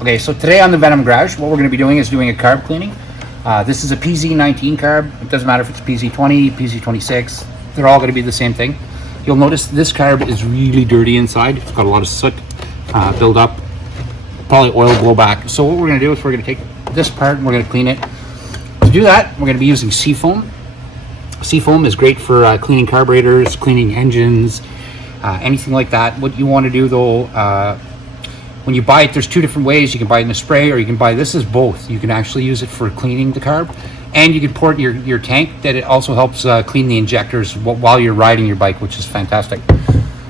Okay, so today on the Venom Garage, what we're going to be doing is doing a carb cleaning. This is a PZ19 carb. It doesn't matter if it's PZ20, PZ26. They're all going to be the same thing. You'll notice this carb is really dirty inside. It's got a lot of soot build up, probably oil blowback. So what we're going to do is we're going to take this part and we're going to clean it. To do that, we're going to be using Seafoam. Seafoam is great for cleaning carburetors, cleaning engines, anything like that. What you want to do though, when you buy it, there's two different ways. You can buy it in a spray, or you can buy, this is both. You can actually use it for cleaning the carb, and you can pour it in your tank. That it also helps clean the injectors while you're riding your bike, which is fantastic.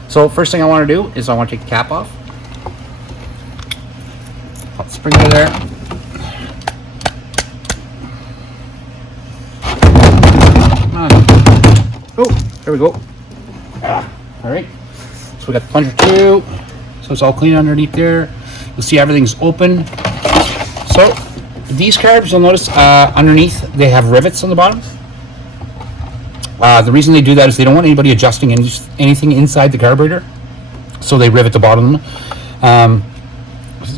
So first thing I want to do is I want to take the cap off. Put the spring in there. Come on. Oh, there we go. All right. So we got the plunger too. So it's all clean underneath there. You'll see everything's open. So these carbs, you'll notice underneath they have rivets on the bottom. The reason they do that is they don't want anybody adjusting anything inside the carburetor, so they rivet the bottom.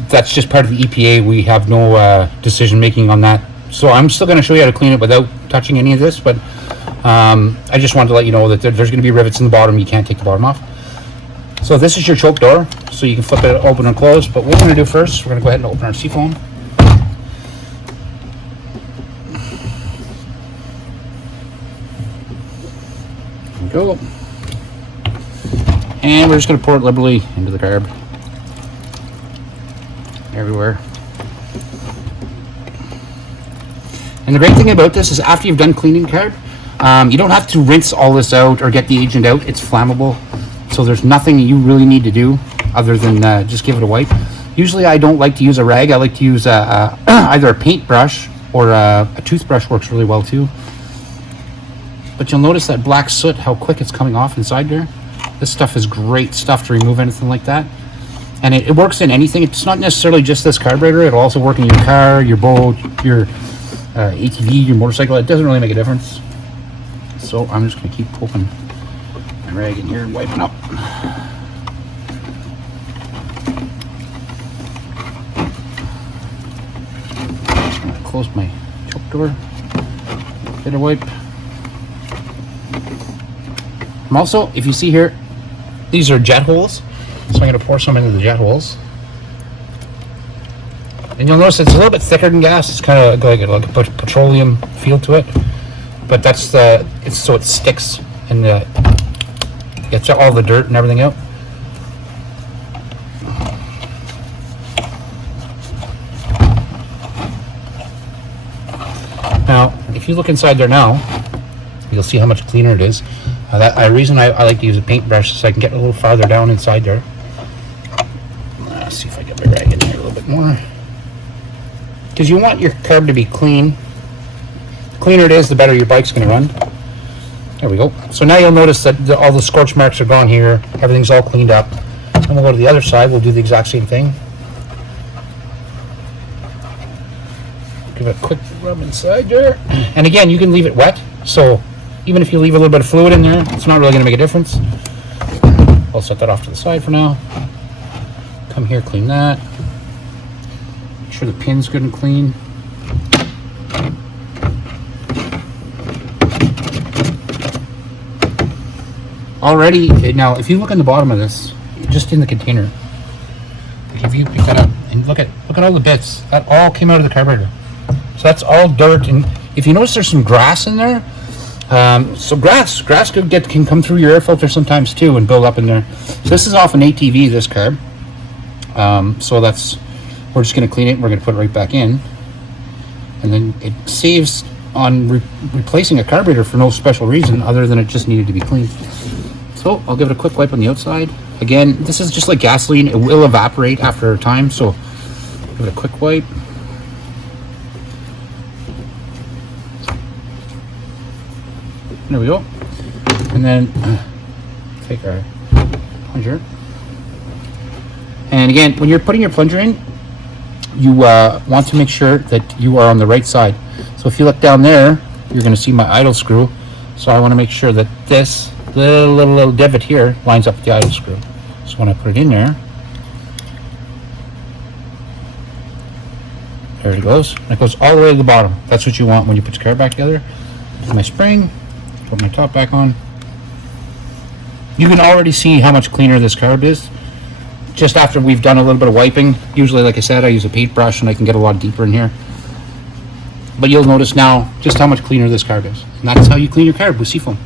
That's just part of the EPA. We have no decision making on that. So I'm still going to show you how to clean it without touching any of this, but I just wanted to let you know that there's going to be rivets in the bottom. You can't take the bottom off. So this is your choke door, so you can flip it open and close. But what we're going to do first, we're going to go ahead and open our Seafoam. There we go. And we're just going to pour it liberally into the carb. Everywhere. And the great thing about this is after you've done cleaning carb, you don't have to rinse all this out or get the agent out. It's flammable. So there's nothing you really need to do other than just give it a wipe. Usually I don't like to use a rag. I like to use either a paintbrush or a toothbrush works really well too. But you'll notice that black soot, how quick it's coming off inside there. This stuff is great stuff to remove anything like that. And it works in anything. It's not necessarily just this carburetor. It'll also work in your car, your boat, your ATV, your motorcycle. It doesn't really make a difference. So I'm just going to keep poking my rag in here and wiping up. Close my choke door. Get a wipe. I'm also, if you see here, these are jet holes. So I'm going to pour some into the jet holes. And you'll notice it's a little bit thicker than gas. It's kind of like a petroleum feel to it. But that's it's so it sticks and gets all the dirt and everything out. Now, if you look inside there now, you'll see how much cleaner it is. The reason I like to use a paintbrush is so I can get a little farther down inside there. Let's see if I get my rag in there a little bit more. Because you want your carb to be clean. The cleaner it is, the better your bike's going to run. There we go. So now you'll notice that all the scorch marks are gone here. Everything's all cleaned up. And we'll go to the other side. We'll do the exact same thing. Give it a quick rub inside there. And again, you can leave it wet. So even if you leave a little bit of fluid in there, it's not really going to make a difference. I'll set that off to the side for now. Come here, clean that. Make sure the pin's good and clean. Already, now if you look on the bottom of this, just in the container, if you pick that up and look at all the bits, that all came out of the carburetor. So that's all dirt, and if you notice there's some grass in there, so grass can come through your air filter sometimes too and build up in there. So this is off an ATV, this carb. So we're just going to clean it and we're going to put it right back in. And then it saves on replacing a carburetor for no special reason other than it just needed to be cleaned. So I'll give it a quick wipe on the outside. Again, this is just like gasoline. It will evaporate after a time, so give it a quick wipe. There we go. And then take our plunger. And again, when you're putting your plunger in, you want to make sure that you are on the right side. So if you look down there, you're going to see my idle screw. So I want to make sure that this little divot here lines up with the idle screw. So when I put it in there, There it goes. And it goes all the way to the bottom. That's what you want when you put your car back together. Put my spring, put my top back on. You can already see how much cleaner this carb is just after we've done a little bit of wiping. Usually, like I said, I use a paintbrush and I can get a lot deeper in here. But you'll notice now just how much cleaner this carb is. And that's how you clean your carb with seafoam.